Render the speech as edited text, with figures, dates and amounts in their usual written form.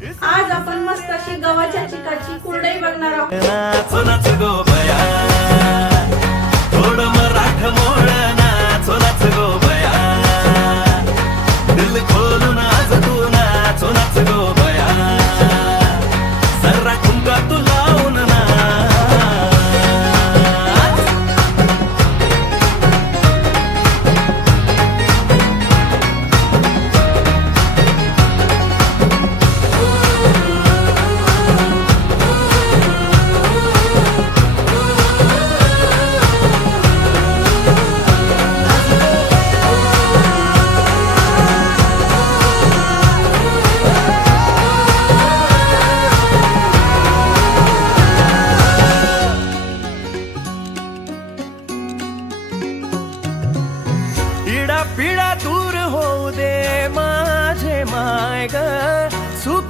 आज आपण मस्त अशी गव्हाच्या चिकाची कुरडई बघणार आहोत। नाच नाच गो बया, थोडं मराठ मोळ नाच नाच गो बया, दिल खोलून आज तू नाच नाच गो